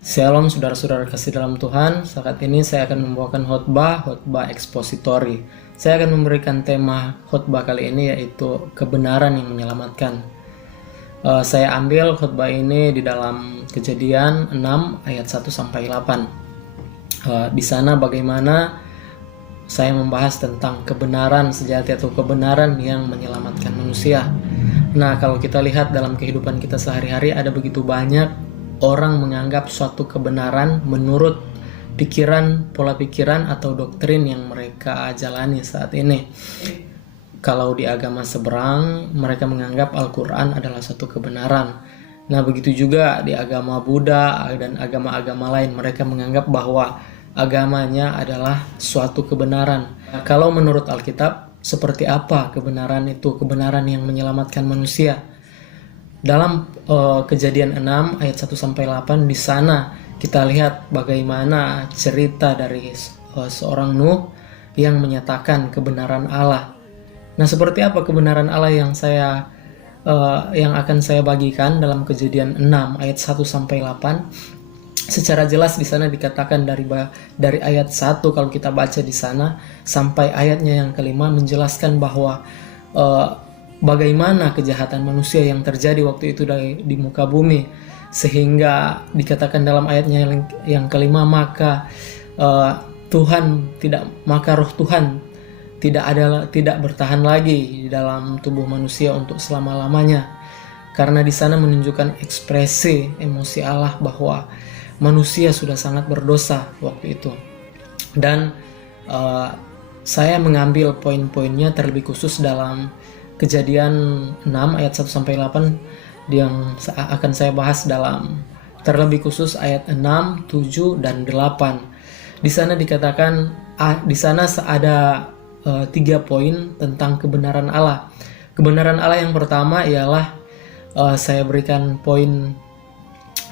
Shalom saudara-saudara kasih dalam Tuhan. Saat ini saya akan membawakan khotbah ekspositori. Saya akan memberikan tema khotbah kali ini yaitu kebenaran yang menyelamatkan. Saya ambil khotbah ini di dalam Kejadian 6 ayat 1 sampai 8. Di sana bagaimana saya membahas tentang kebenaran sejati atau kebenaran yang menyelamatkan manusia. Nah, kalau kita lihat dalam kehidupan kita sehari-hari ada begitu banyak orang menganggap suatu kebenaran menurut pikiran, pola pikiran atau doktrin yang mereka jalani saat ini. Kalau di agama seberang, mereka menganggap Al-Quran adalah suatu kebenaran. Nah, begitu juga di agama Buddha dan agama-agama lain, mereka menganggap bahwa agamanya adalah suatu kebenaran. Nah, kalau menurut Alkitab, seperti apa kebenaran itu? Kebenaran yang menyelamatkan manusia. Dalam Kejadian 6 ayat 1 sampai 8 di sana kita lihat bagaimana cerita dari seorang Nuh yang menyatakan kebenaran Allah. Nah, seperti apa kebenaran Allah yang akan saya bagikan dalam Kejadian 6 ayat 1 sampai 8? Secara jelas di sana dikatakan dari ayat 1 kalau kita baca di sana sampai ayatnya yang kelima menjelaskan bahwa bagaimana kejahatan manusia yang terjadi waktu itu di muka bumi, sehingga dikatakan dalam ayatnya yang kelima maka roh Tuhan tidak bertahan lagi di dalam tubuh manusia untuk selama-lamanya, karena di sana menunjukkan ekspresi emosi Allah bahwa manusia sudah sangat berdosa waktu itu. Dan saya mengambil poin-poinnya terlebih khusus dalam Kejadian 6 ayat 1 sampai 8 yang akan saya bahas dalam terlebih khusus ayat 6, 7 dan 8. Di sana dikatakan di sana ada 3 poin tentang kebenaran Allah. Kebenaran Allah yang pertama ialah saya berikan poin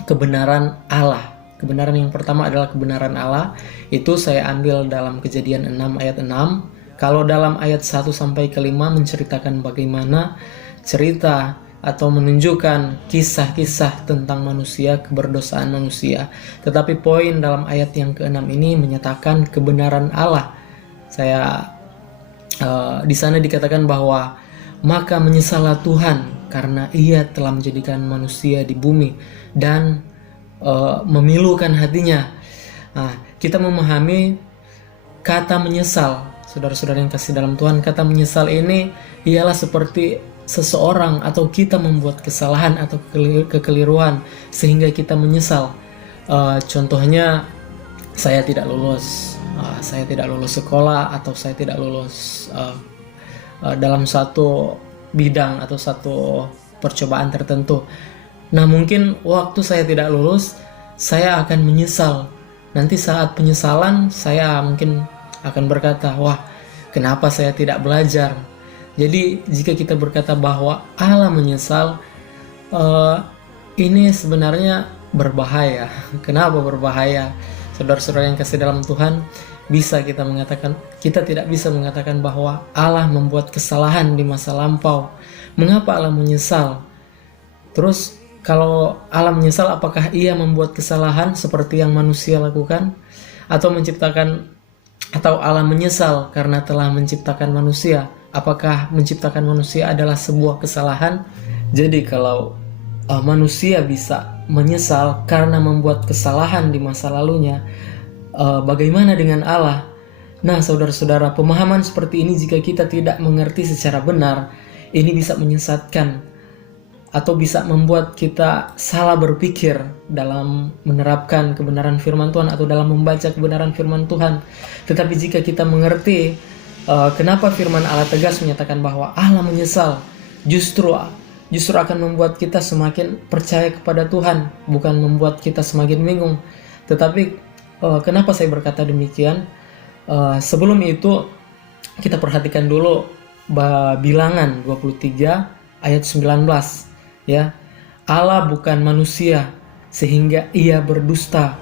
kebenaran Allah. Kebenaran yang pertama adalah kebenaran Allah. Itu saya ambil dalam Kejadian 6 ayat 6. Kalau dalam ayat 1 sampai ke 5 menceritakan bagaimana cerita atau menunjukkan kisah-kisah tentang manusia, keberdosaan manusia. Tetapi poin dalam ayat yang ke-6 ini menyatakan kebenaran Allah. Di sana dikatakan bahwa maka menyesallah Tuhan karena Ia telah menjadikan manusia di bumi dan memilukan hatinya. Nah, kita memahami kata menyesal. Saudara-saudara yang kasih dalam Tuhan, kata menyesal ini ialah seperti seseorang atau kita membuat kesalahan atau kekeliruan sehingga kita menyesal. Contohnya saya tidak lulus sekolah, atau saya tidak lulus dalam satu bidang atau satu percobaan tertentu. Nah, mungkin waktu saya tidak lulus, saya akan menyesal. Nanti saat penyesalan saya mungkin akan berkata, wah, kenapa saya tidak belajar? Jadi jika kita berkata bahwa Allah menyesal, ini sebenarnya berbahaya. Kenapa berbahaya? Saudara-saudara yang kasih dalam Tuhan, kita tidak bisa mengatakan bahwa Allah membuat kesalahan di masa lampau. Mengapa Allah menyesal? Terus kalau Allah menyesal, apakah Ia membuat kesalahan seperti yang manusia lakukan? Atau Allah menyesal karena telah menciptakan manusia? Apakah menciptakan manusia adalah sebuah kesalahan? Jadi kalau manusia bisa menyesal karena membuat kesalahan di masa lalunya, bagaimana dengan Allah? Nah, saudara-saudara, pemahaman seperti ini jika kita tidak mengerti secara benar, ini bisa menyesatkan atau bisa membuat kita salah berpikir dalam menerapkan kebenaran firman Tuhan atau dalam membaca kebenaran firman Tuhan. Tetapi jika kita mengerti kenapa firman Allah tegas menyatakan bahwa Allah menyesal, justru akan membuat kita semakin percaya kepada Tuhan, bukan membuat kita semakin bingung. Tetapi kenapa saya berkata demikian? Sebelum itu kita perhatikan dulu Bilangan 23 ayat 19. Ya, Allah bukan manusia sehingga Ia berdusta,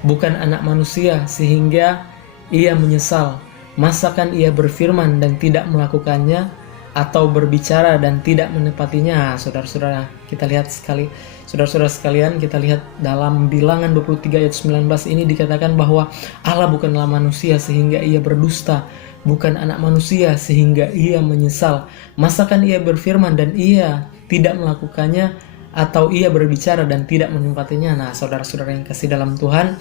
bukan anak manusia sehingga Ia menyesal. Masakan Ia berfirman dan tidak melakukannya? atau berbicara dan tidak menepatinya. Saudara-saudara, kita lihat sekali, saudara-saudara sekalian, kita lihat dalam Bilangan 23 ayat 19 ini dikatakan bahwa Allah bukanlah manusia sehingga ia berdusta, bukan anak manusia sehingga ia menyesal. Masakan ia berfirman dan ia tidak melakukannya, atau ia berbicara dan tidak menepatinya. Nah, saudara-saudara yang kasih dalam Tuhan,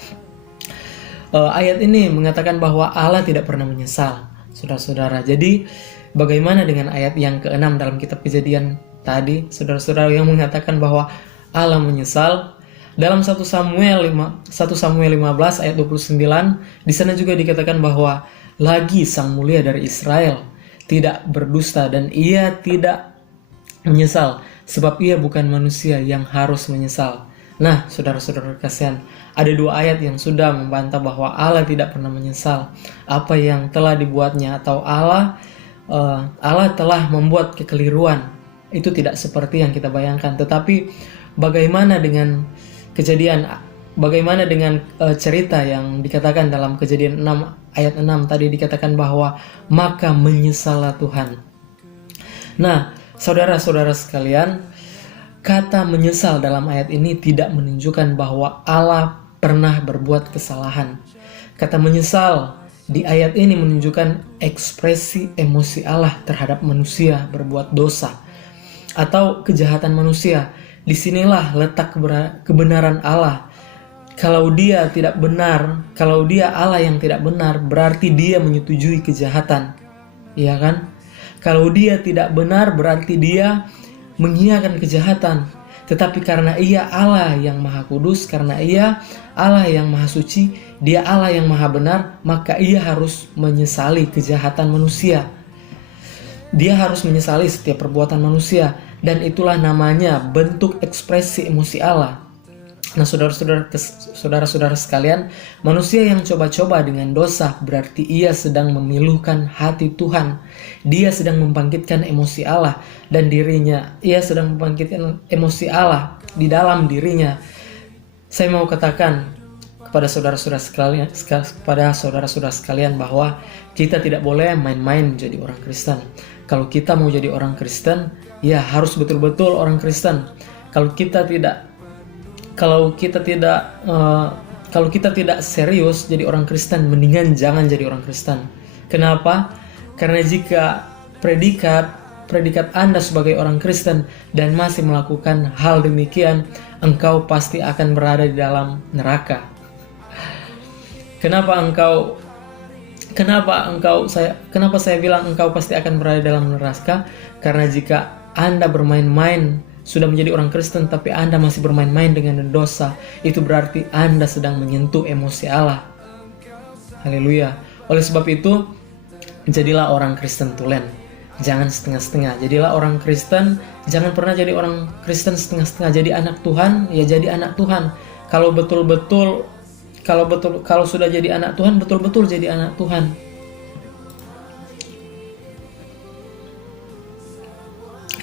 ayat ini mengatakan bahwa Allah tidak pernah menyesal, saudara-saudara. Jadi bagaimana dengan ayat yang ke-6 dalam kitab Kejadian tadi, saudara-saudara, yang mengatakan bahwa Allah menyesal? Dalam 1 Samuel 15 ayat 29, di sana juga dikatakan bahwa lagi Sang Mulia dari Israel tidak berdusta dan ia tidak menyesal, sebab ia bukan manusia yang harus menyesal. Nah, saudara-saudara kasihan, ada 2 ayat yang sudah membantah bahwa Allah tidak pernah menyesal apa yang telah dibuatnya, atau Allah telah membuat kekeliruan. Itu tidak seperti yang kita bayangkan. Tetapi bagaimana dengan cerita yang dikatakan dalam Kejadian 6 ayat 6 tadi, dikatakan bahwa maka menyesallah Tuhan. Nah, saudara-saudara sekalian, kata menyesal dalam ayat ini tidak menunjukkan bahwa Allah pernah berbuat kesalahan. Kata menyesal di ayat ini menunjukkan ekspresi emosi Allah terhadap manusia berbuat dosa atau kejahatan manusia. Disinilah letak kebenaran Allah. Kalau dia tidak benar, kalau dia Allah yang tidak benar, berarti dia menyetujui kejahatan. Iya kan? Kalau dia tidak benar, berarti dia mengiyakan kejahatan. Tetapi karena ia Allah yang maha kudus, karena ia Allah yang maha suci, dia Allah yang maha benar, maka ia harus menyesali kejahatan manusia. Dia harus menyesali setiap perbuatan manusia. Dan itulah namanya bentuk ekspresi emosi Allah. Nah, saudara-saudara sekalian, manusia yang coba-coba dengan dosa berarti ia sedang memilukan hati Tuhan. Dia sedang membangkitkan emosi Allah dan dirinya. Ia sedang membangkitkan emosi Allah di dalam dirinya. Saya mau katakan kepada saudara-saudara sekalian bahwa kita tidak boleh main-main jadi orang Kristen. Kalau kita mau jadi orang Kristen, ya harus betul-betul orang Kristen. Kalau kita tidak serius jadi orang Kristen, mendingan jangan jadi orang Kristen. Kenapa? Karena jika predikat Anda sebagai orang Kristen dan masih melakukan hal demikian, engkau pasti akan berada di dalam neraka. Kenapa saya bilang engkau pasti akan berada dalam neraka? Karena jika Anda bermain-main sudah menjadi orang Kristen tapi Anda masih bermain-main dengan dosa, itu berarti Anda sedang menyentuh emosi Allah. Haleluya. Oleh sebab itu, jadilah orang Kristen tulen, jangan setengah-setengah. Jadilah orang Kristen, jangan pernah jadi orang Kristen setengah-setengah. Jadi anak Tuhan, ya jadi anak Tuhan. Kalau sudah jadi anak Tuhan, betul-betul jadi anak Tuhan.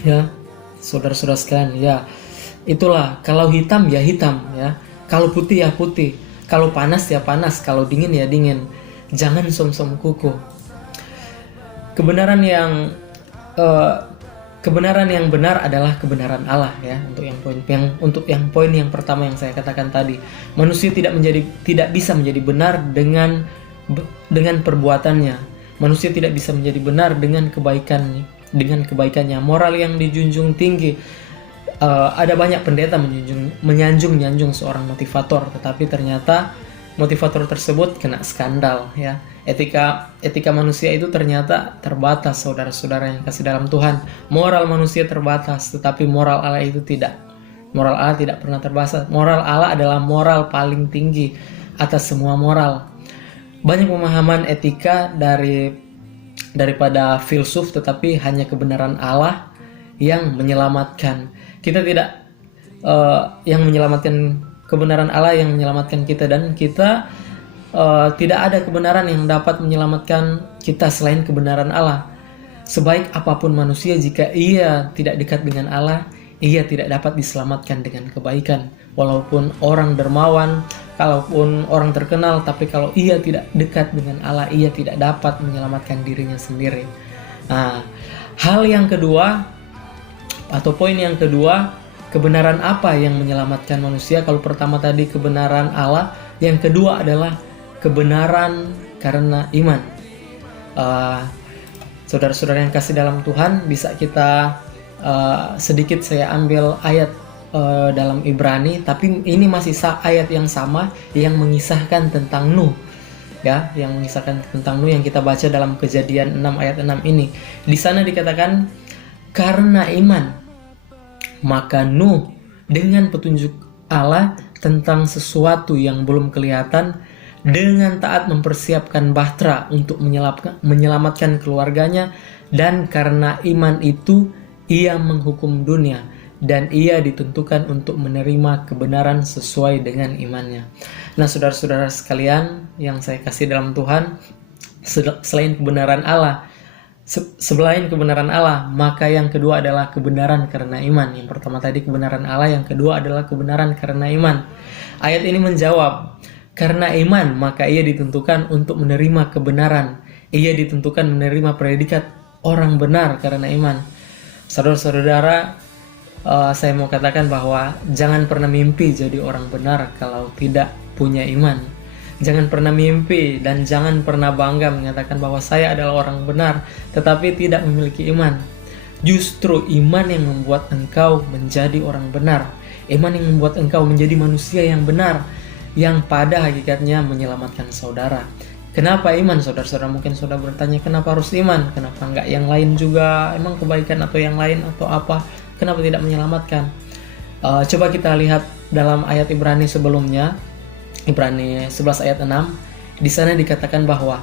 Ya, saudara-saudara sekalian, ya itulah, kalau hitam ya hitam, ya kalau putih ya putih, kalau panas ya panas, kalau dingin ya dingin. Jangan som-som kuku. Kebenaran yang benar adalah kebenaran Allah, ya. Untuk yang poin yang pertama yang saya katakan tadi, manusia tidak bisa menjadi benar dengan perbuatannya. Manusia tidak bisa menjadi benar dengan kebaikannya. Moral yang dijunjung tinggi. Ada banyak pendeta menyanjung seorang motivator, tetapi ternyata motivator tersebut kena skandal, ya. Etika manusia itu ternyata terbatas, saudara-saudara yang kasih dalam Tuhan. Moral manusia terbatas, tetapi moral Allah itu tidak. Moral Allah tidak pernah terbatas. Moral Allah adalah moral paling tinggi atas semua moral. Banyak pemahaman etika daripada filsuf, tetapi hanya kebenaran Allah yang menyelamatkan. Kita tidak yang menyelamatkan, kebenaran Allah yang menyelamatkan kita, dan kita tidak ada kebenaran yang dapat menyelamatkan kita selain kebenaran Allah. Sebaik apapun manusia, jika ia tidak dekat dengan Allah, ia tidak dapat diselamatkan dengan kebaikan. Walaupun orang dermawan, kalaupun orang terkenal, tapi kalau ia tidak dekat dengan Allah, ia tidak dapat menyelamatkan dirinya sendiri. Nah, Hal yang kedua atau poin yang kedua, kebenaran apa yang menyelamatkan manusia? Kalau pertama tadi kebenaran Allah, yang kedua adalah kebenaran karena iman. Saudara-saudara yang kasih dalam Tuhan, bisa kita sedikit saya ambil ayat dalam Ibrani, tapi ini masih ayat yang sama yang mengisahkan tentang Nuh, ya, yang mengisahkan tentang Nuh yang kita baca dalam Kejadian 6 ayat 6 ini. Di sana dikatakan, karena iman maka Nuh dengan petunjuk Allah tentang sesuatu yang belum kelihatan, dengan taat mempersiapkan bahtera untuk menyelamatkan keluarganya, dan karena iman itu ia menghukum dunia, dan ia ditentukan untuk menerima kebenaran sesuai dengan imannya. Nah, saudara-saudara sekalian yang saya kasih dalam Tuhan, selain kebenaran Allah, maka yang kedua adalah kebenaran karena iman. Yang pertama tadi kebenaran Allah, yang kedua adalah kebenaran karena iman. Ayat ini menjawab, karena iman maka ia ditentukan untuk menerima kebenaran. Ia ditentukan menerima predikat orang benar karena iman. Saudara-saudara, saya mau katakan bahwa jangan pernah mimpi jadi orang benar kalau tidak punya iman. Jangan pernah mimpi dan jangan pernah bangga mengatakan bahwa saya adalah orang benar tetapi tidak memiliki iman. Justru iman yang membuat engkau menjadi orang benar. Iman yang membuat engkau menjadi manusia yang benar, yang pada hakikatnya menyelamatkan saudara. Kenapa iman, saudara-saudara? Mungkin saudara bertanya, kenapa harus iman? Kenapa enggak yang lain juga? Emang kebaikan atau yang lain atau apa? Kenapa tidak menyelamatkan? Coba kita lihat dalam ayat Ibrani sebelumnya, Ibrani 11 ayat 6. Di sana dikatakan bahwa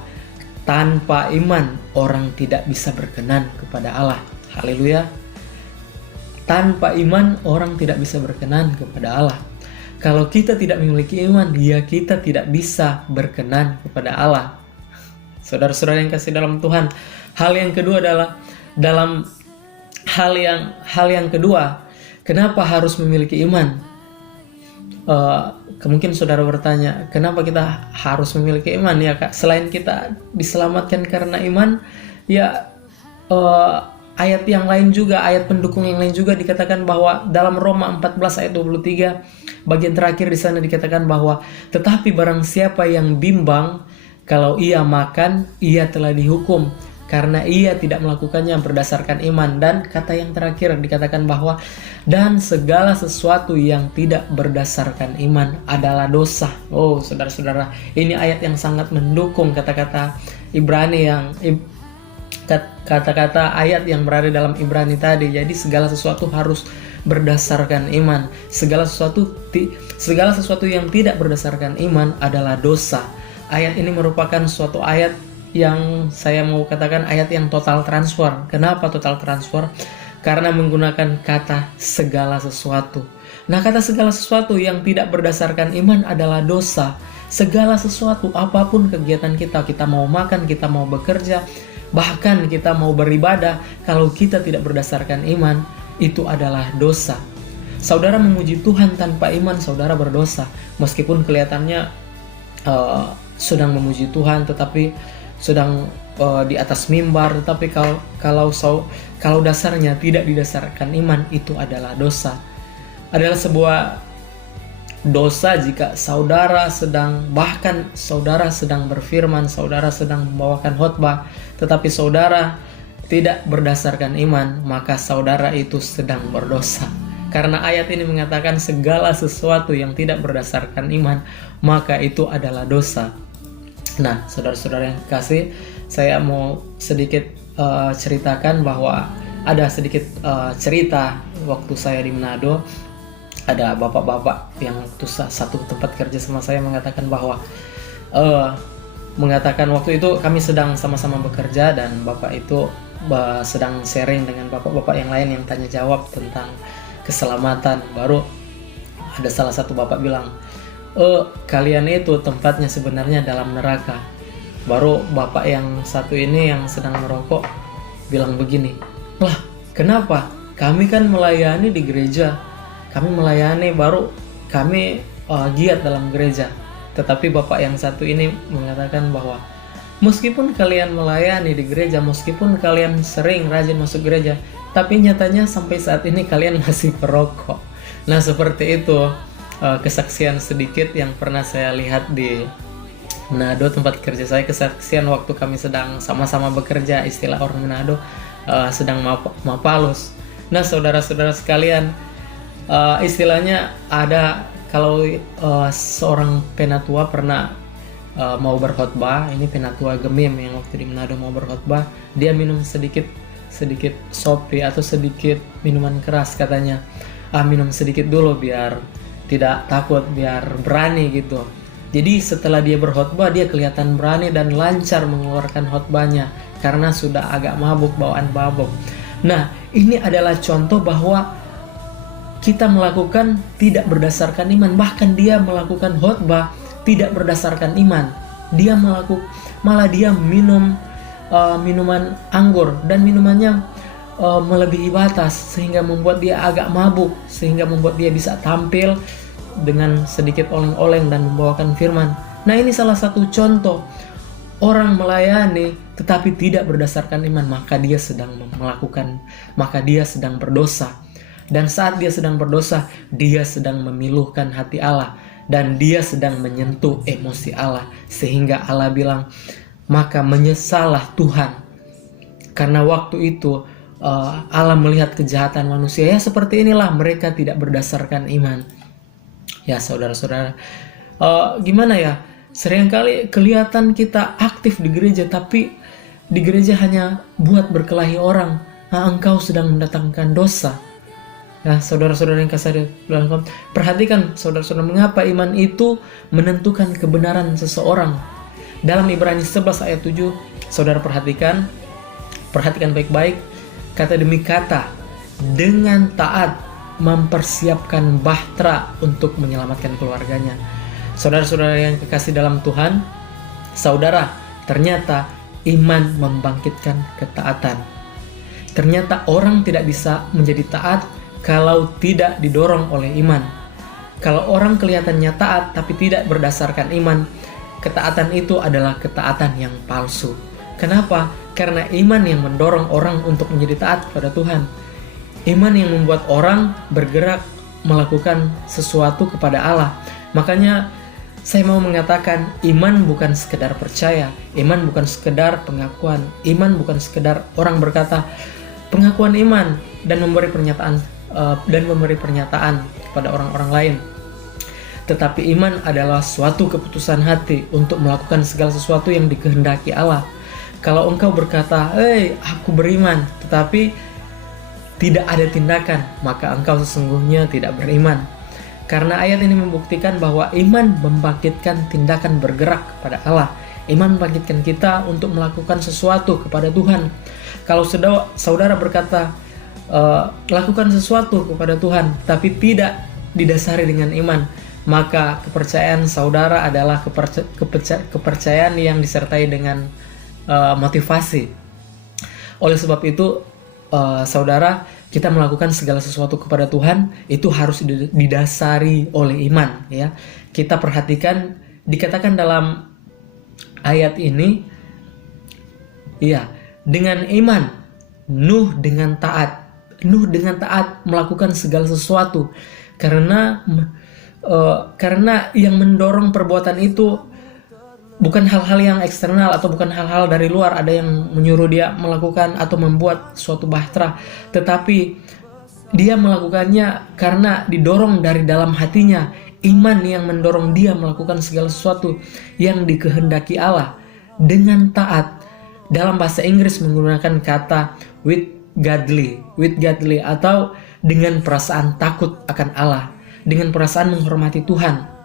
tanpa iman orang tidak bisa berkenan kepada Allah. Haleluya. Tanpa iman orang tidak bisa berkenan kepada Allah. Kalau kita tidak memiliki iman, ya kita tidak bisa berkenan kepada Allah. Saudara-saudara yang kasih dalam Tuhan, hal yang kedua adalah dalam hal yang kedua, kenapa harus memiliki iman? Mungkin saudara bertanya, kenapa kita harus memiliki iman? Ya Kak, selain kita diselamatkan karena iman, ya ayat yang lain juga, ayat pendukung yang lain juga dikatakan bahwa dalam Roma 14 ayat 23 bagian terakhir di sana dikatakan bahwa tetapi barang siapa yang bimbang, kalau ia makan, ia telah dihukum karena ia tidak melakukannya berdasarkan iman. Dan kata yang terakhir dikatakan bahwa dan segala sesuatu yang tidak berdasarkan iman adalah dosa. Oh, saudara-saudara, ini ayat yang sangat mendukung kata-kata Ibrani yang kata-kata ayat yang berada dalam Ibrani tadi. Jadi segala sesuatu harus berdasarkan iman. Segala sesuatu yang tidak berdasarkan iman adalah dosa. Ayat ini merupakan suatu ayat yang saya mau katakan ayat yang total transfer. Kenapa total transfer? Karena menggunakan kata segala sesuatu. Nah, kata segala sesuatu yang tidak berdasarkan iman adalah dosa. Segala sesuatu, apapun kegiatan kita mau makan, kita mau bekerja, bahkan kita mau beribadah, kalau kita tidak berdasarkan iman, itu adalah dosa. Saudara memuji Tuhan tanpa iman, saudara berdosa. Meskipun kelihatannya sedang memuji Tuhan, tetapi sedang di atas mimbar, tetapi kalau dasarnya tidak didasarkan iman, itu adalah dosa. Adalah sebuah dosa jika saudara sedang berfirman, saudara sedang membawakan khotbah, tetapi saudara tidak berdasarkan iman, maka saudara itu sedang berdosa. Karena ayat ini mengatakan segala sesuatu yang tidak berdasarkan iman, maka itu adalah dosa. Nah, saudara-saudara yang kasih, saya mau sedikit ceritakan bahwa ada sedikit cerita waktu saya di Manado. Ada bapak-bapak yang waktu satu tempat kerja sama saya mengatakan bahwa waktu itu kami sedang sama-sama bekerja dan bapak itu sedang sharing dengan bapak-bapak yang lain yang tanya jawab tentang keselamatan. Baru ada salah satu bapak bilang, kalian itu tempatnya sebenarnya dalam neraka. Baru bapak yang satu ini yang sedang merokok bilang begini, lah kenapa? Kami kan melayani di gereja, kami melayani, baru kami giat dalam gereja. Tetapi bapak yang satu ini mengatakan bahwa Meskipun kalian melayani di gereja, meskipun kalian sering rajin masuk gereja, tapi nyatanya sampai saat ini kalian masih perokok. Nah, seperti itu kesaksian sedikit yang pernah saya lihat di Manado, tempat kerja saya. Kesaksian waktu kami sedang sama-sama bekerja, istilah orang Manado, sedang mapalus. Nah, saudara-saudara sekalian, istilahnya ada kalau seorang penatua pernah mau berkhotbah, ini penatua Gemim yang waktu di Manado mau berkhotbah, dia minum sedikit sopi atau sedikit minuman keras katanya. Minum sedikit dulu biar tidak takut, biar berani gitu. Jadi setelah dia berkhotbah, dia kelihatan berani dan lancar mengeluarkan khotbahnya karena sudah agak mabuk, bawaan mabuk. Nah, ini adalah contoh bahwa kita melakukan tidak berdasarkan iman. Bahkan dia melakukan khotbah tidak berdasarkan iman. Dia malah dia minum minuman anggur, dan minumannya melebihi batas sehingga membuat dia agak mabuk, sehingga membuat dia bisa tampil dengan sedikit oleng-oleng dan membawakan firman. Nah, ini salah satu contoh orang melayani tetapi tidak berdasarkan iman, maka dia sedang berdosa. Dan saat dia sedang berdosa, dia sedang memiluhkan hati Allah, dan dia sedang menyentuh emosi Allah, sehingga Allah bilang, maka menyesallah Tuhan. Karena waktu itu Allah melihat kejahatan manusia. Ya, seperti inilah mereka tidak berdasarkan iman. Ya, saudara-saudara, gimana ya? Seringkali kelihatan kita aktif di gereja, tapi di gereja hanya buat berkelahi orang. Nah, engkau sedang mendatangkan dosa. Nah, saudara-saudara yang kasih dalam, perhatikan saudara-saudara, mengapa iman itu menentukan kebenaran seseorang. Dalam Ibrani 11 ayat 7, saudara perhatikan baik-baik, kata demi kata, dengan taat mempersiapkan bahtera untuk menyelamatkan keluarganya. Saudara-saudara yang kekasih dalam Tuhan, saudara, ternyata iman membangkitkan ketaatan. Ternyata orang tidak bisa menjadi taat kalau tidak didorong oleh iman. Kalau orang kelihatannya taat tapi tidak berdasarkan iman, ketaatan itu adalah ketaatan yang palsu. Kenapa? Karena iman yang mendorong orang untuk menjadi taat kepada Tuhan. Iman yang membuat orang bergerak melakukan sesuatu kepada Allah. Makanya saya mau mengatakan, iman bukan sekedar percaya, iman bukan sekedar pengakuan, iman bukan sekedar orang berkata pengakuan iman dan memberi pernyataan kepada orang-orang lain. Tetapi iman adalah suatu keputusan hati untuk melakukan segala sesuatu yang dikehendaki Allah. Kalau engkau berkata, aku beriman, tetapi tidak ada tindakan, maka engkau sesungguhnya tidak beriman. Karena ayat ini membuktikan bahwa iman membangkitkan tindakan bergerak kepada Allah. Iman membangkitkan kita untuk melakukan sesuatu kepada Tuhan. Kalau saudara berkata, lakukan sesuatu kepada Tuhan, tapi tidak didasari dengan iman, maka kepercayaan saudara adalah kepercayaan yang disertai dengan motivasi. Oleh sebab itu, saudara, kita melakukan segala sesuatu kepada Tuhan itu harus didasari oleh iman, ya. Kita perhatikan, dikatakan dalam ayat ini, ya, dengan iman Nuh dengan taat melakukan segala sesuatu, karena yang mendorong perbuatan itu bukan hal-hal yang eksternal atau bukan hal-hal dari luar, ada yang menyuruh dia melakukan atau membuat suatu bahtera, tetapi dia melakukannya karena didorong dari dalam hatinya. Iman yang mendorong dia melakukan segala sesuatu yang dikehendaki Allah dengan taat. Dalam bahasa Inggris menggunakan kata with godly atau dengan perasaan takut akan Allah, dengan perasaan menghormati Tuhan.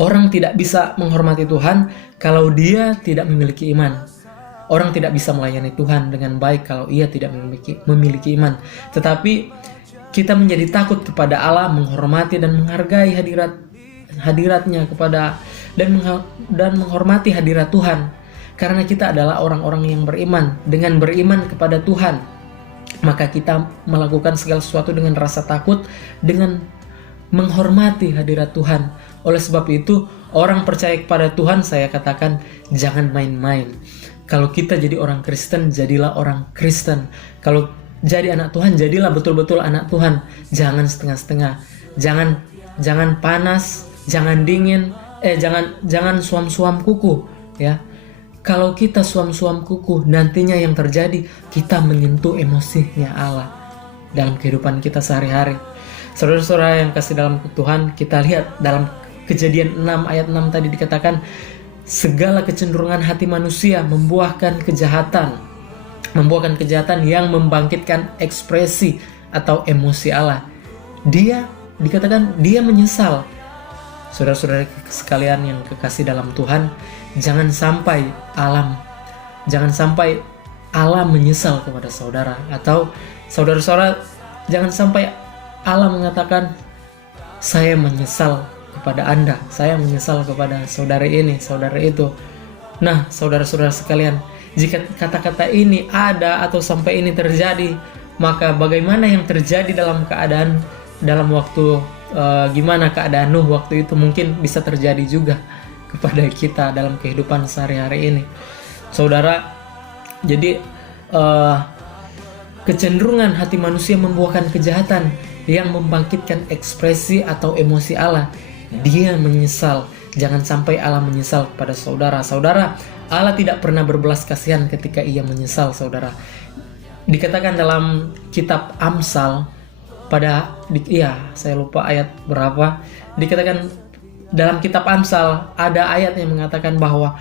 Orang tidak bisa menghormati Tuhan kalau dia tidak memiliki iman. Orang tidak bisa melayani Tuhan dengan baik kalau ia tidak memiliki iman. Tetapi kita menjadi takut kepada Allah, menghormati dan menghargai hadiratnya kepada dan menghormati hadirat Tuhan. Karena kita adalah orang-orang yang beriman. Dengan beriman kepada Tuhan, maka kita melakukan segala sesuatu dengan rasa takut, dengan menghormati hadirat Tuhan. Oleh sebab itu, Orang percaya kepada Tuhan, saya katakan jangan main-main. Kalau kita jadi orang Kristen, jadilah orang Kristen. Kalau jadi anak Tuhan, jadilah betul-betul anak Tuhan. Jangan setengah-setengah. Jangan panas, jangan dingin, jangan suam-suam kuku, ya. Kalau kita suam-suam kuku, nantinya yang terjadi kita menyentuh emosinya Allah dalam kehidupan kita sehari-hari. Saudara-saudara yang kasih dalam Tuhan, kita lihat dalam Kejadian 6 ayat 6 tadi dikatakan, segala kecenderungan hati manusia membuahkan kejahatan yang membangkitkan ekspresi atau emosi Allah. Dikatakan dia menyesal. Saudara-saudara sekalian yang kekasih dalam Tuhan, jangan sampai Allah menyesal kepada saudara, atau saudara-saudara jangan sampai Allah mengatakan, saya menyesal kepada Anda, saya menyesal kepada saudara ini, saudara itu. Nah, saudara-saudara sekalian, jika kata-kata ini ada atau sampai ini terjadi, maka bagaimana yang terjadi dalam waktu gimana keadaan Nuh waktu itu, mungkin bisa terjadi juga kepada kita dalam kehidupan sehari-hari ini. Saudara, jadi kecenderungan hati manusia membuahkan kejahatan yang membangkitkan ekspresi atau emosi Allah. Dia menyesal. Jangan sampai Allah menyesal kepada saudara. Saudara, Allah tidak pernah berbelas kasihan ketika ia menyesal, saudara. Dikatakan dalam kitab Amsal, saya lupa ayat berapa. Dikatakan dalam kitab Amsal ada ayat yang mengatakan bahwa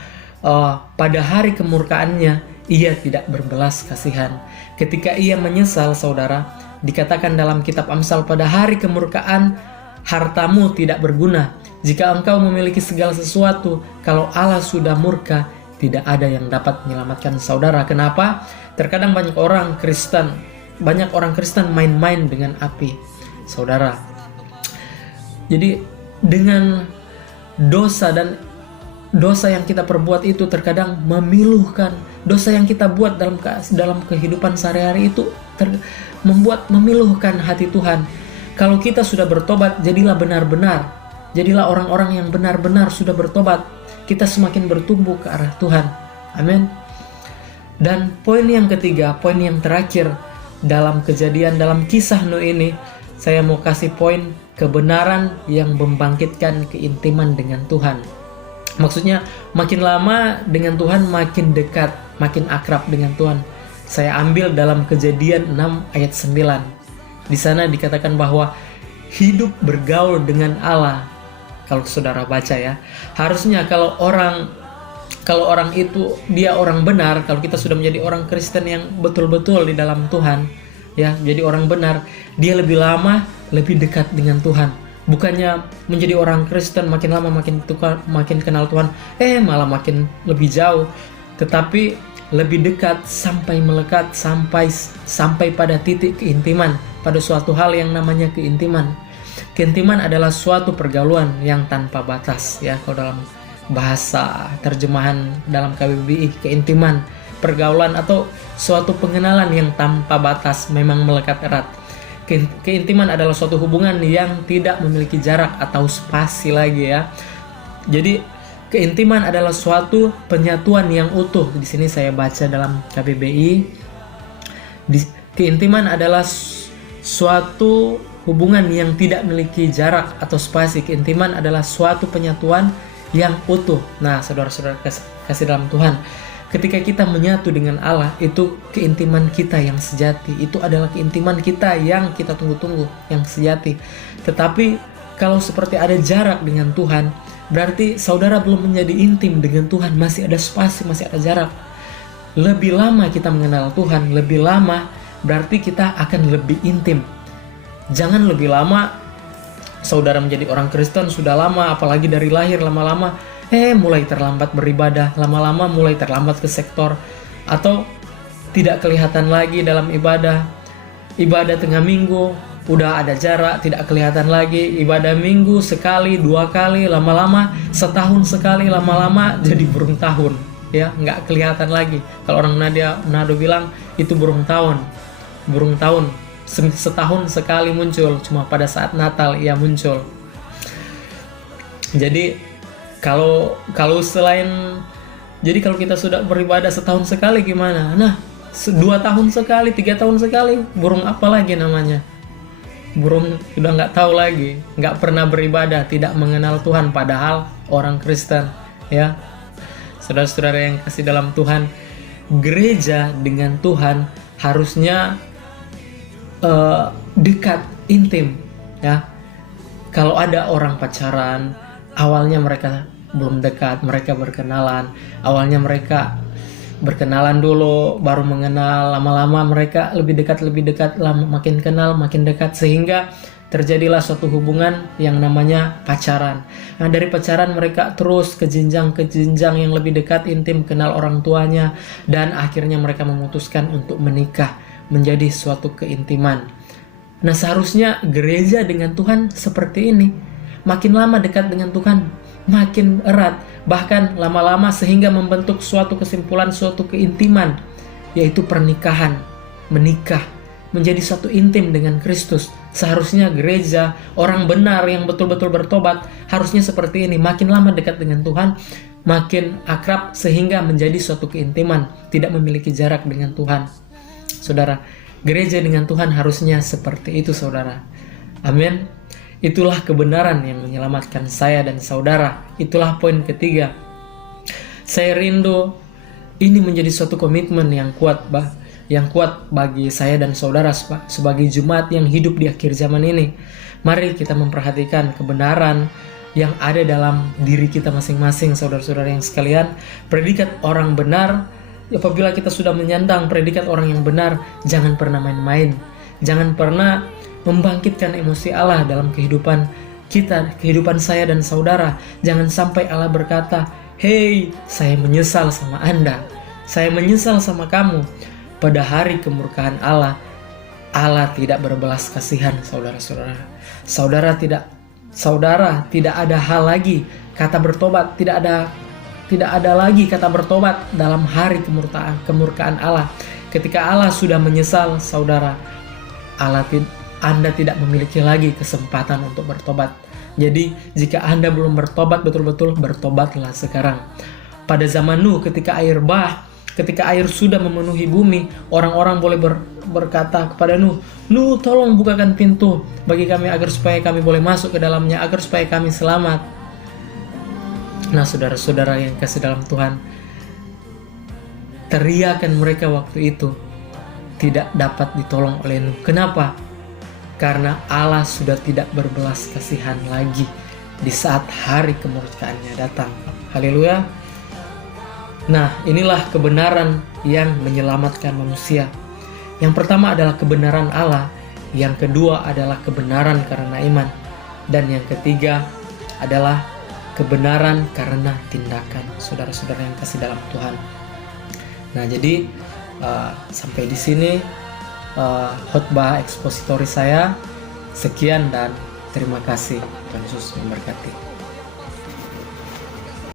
pada hari kemurkaannya ia tidak berbelas kasihan. Ketika ia menyesal, saudara, dikatakan dalam kitab Amsal, pada hari kemurkaan hartamu tidak berguna. Jika engkau memiliki segala sesuatu, kalau Allah sudah murka, tidak ada yang dapat menyelamatkan saudara. Kenapa? Terkadang banyak orang Kristen main-main dengan api, saudara. Jadi dengan dosa yang kita perbuat itu terkadang memilukan. Dosa yang kita buat dalam kehidupan sehari-hari itu memilukan hati Tuhan. Kalau kita sudah bertobat, jadilah benar-benar. Jadilah orang-orang yang benar-benar sudah bertobat. Kita semakin bertumbuh ke arah Tuhan. Amin. Dan poin yang ketiga, poin yang terakhir dalam kisah Nuh ini, saya mau kasih poin kebenaran yang membangkitkan keintiman dengan Tuhan. Maksudnya, makin lama dengan Tuhan, makin dekat, makin akrab dengan Tuhan. Saya ambil dalam Kejadian 6 ayat 9. Di sana dikatakan bahwa hidup bergaul dengan Allah. Kalau saudara baca ya, harusnya kalau orang itu dia orang benar, kalau kita sudah menjadi orang Kristen yang betul-betul di dalam Tuhan, ya, jadi orang benar, dia lebih lama lebih dekat dengan Tuhan. Bukannya menjadi orang Kristen makin lama makin kenal Tuhan, malah makin lebih jauh, tetapi lebih dekat sampai melekat sampai pada titik keintiman, pada suatu hal yang namanya keintiman. Keintiman adalah suatu pergaulan yang tanpa batas, ya, kalau dalam bahasa terjemahan dalam KBBI, keintiman, pergaulan atau suatu pengenalan yang tanpa batas, memang melekat erat. Keintiman adalah suatu hubungan yang tidak memiliki jarak atau spasi lagi, ya. Jadi keintiman adalah suatu penyatuan yang utuh. Di sini saya baca dalam KBBI, keintiman adalah suatu hubungan yang tidak memiliki jarak atau spasi. Keintiman adalah suatu penyatuan yang utuh. Nah, saudara-saudara kasih dalam Tuhan, ketika kita menyatu dengan Allah, itu keintiman kita yang sejati. Itu adalah keintiman kita yang kita tunggu-tunggu, yang sejati. Tetapi kalau seperti ada jarak dengan Tuhan, berarti saudara belum menjadi intim dengan Tuhan. Masih ada spasi, masih ada jarak. Lebih lama kita mengenal Tuhan, lebih lama berarti kita akan lebih intim. Jangan lebih lama saudara menjadi orang Kristen sudah lama, apalagi dari lahir, lama-lama mulai terlambat beribadah, lama-lama mulai terlambat ke sektor, atau tidak kelihatan lagi dalam ibadah tengah minggu, udah ada jarak, tidak kelihatan lagi. Ibadah minggu sekali, 2 kali, lama-lama setahun sekali, lama-lama jadi burung tahun, ya, nggak kelihatan lagi. Kalau orang Manado bilang itu burung tahun, setahun sekali muncul, cuma pada saat Natal ia muncul. Jadi Kalau kalau selain jadi kalau kita sudah beribadah setahun sekali gimana? Nah, 2 tahun sekali, 3 tahun sekali, burung apa lagi namanya? Burung udah nggak tahu lagi, nggak pernah beribadah, tidak mengenal Tuhan, padahal orang Kristen, ya. Saudara-saudara yang kasih dalam Tuhan, gereja dengan Tuhan harusnya dekat, intim, ya. Kalau ada orang pacaran, awalnya mereka belum dekat, mereka berkenalan. Awalnya mereka berkenalan dulu, baru mengenal. Lama-lama mereka lebih dekat, makin kenal, makin dekat, sehingga terjadilah suatu hubungan yang namanya pacaran. Nah, dari pacaran mereka terus ke jenjang yang lebih dekat, intim, kenal orang tuanya, dan akhirnya mereka memutuskan untuk menikah, menjadi suatu keintiman. Nah, seharusnya gereja dengan Tuhan seperti ini. Makin lama dekat dengan Tuhan, makin erat, bahkan lama-lama sehingga membentuk suatu kesimpulan, suatu keintiman, yaitu pernikahan, menikah, menjadi suatu intim dengan Kristus. Seharusnya gereja, orang benar yang betul-betul bertobat, harusnya seperti ini. Makin lama dekat dengan Tuhan, makin akrab sehingga menjadi suatu keintiman, tidak memiliki jarak dengan Tuhan. Saudara, gereja dengan Tuhan harusnya seperti itu, saudara. Amin. Itulah kebenaran yang menyelamatkan saya dan saudara. Itulah poin ketiga. Saya rindu ini menjadi suatu komitmen yang kuat, bagi saya dan saudara sebagai jemaat yang hidup di akhir zaman ini. Mari kita memperhatikan kebenaran yang ada dalam diri kita masing-masing, saudara-saudara yang sekalian. Predikat orang benar, apabila kita sudah menyandang predikat orang yang benar, jangan pernah main-main. Jangan pernah membangkitkan emosi Allah dalam kehidupan kita, kehidupan saya dan saudara. Jangan sampai Allah berkata, "Hei, saya menyesal sama Anda. Saya menyesal sama kamu." Pada hari kemurkaan Allah, Allah tidak berbelas kasihan, saudara-saudara. Saudara tidak ada hal lagi kata bertobat, tidak ada lagi kata bertobat dalam hari kemurkaan Allah. Ketika Allah sudah menyesal, saudara, Anda tidak memiliki lagi kesempatan untuk bertobat. Jadi jika Anda belum bertobat betul-betul, bertobatlah sekarang. Pada zaman Nuh, ketika air sudah memenuhi bumi, orang-orang boleh berkata kepada Nuh, "Nuh, tolong bukakan pintu bagi kami agar supaya kami boleh masuk ke dalamnya, agar supaya kami selamat." Nah, saudara-saudara yang kasih dalam Tuhan, teriakan mereka waktu itu tidak dapat ditolong oleh Nuh. Kenapa? Karena Allah sudah tidak berbelas kasihan lagi di saat hari kemurkaannya datang. Haleluya. Nah, inilah kebenaran yang menyelamatkan manusia. Yang pertama adalah kebenaran Allah, yang kedua adalah kebenaran karena iman, dan yang ketiga adalah kebenaran karena tindakan. Saudara-saudara yang kasih dalam Tuhan. Nah, jadi sampai di sini khotbah ekspositori saya. Sekian dan terima kasih. Tuhan Yesus memberkati.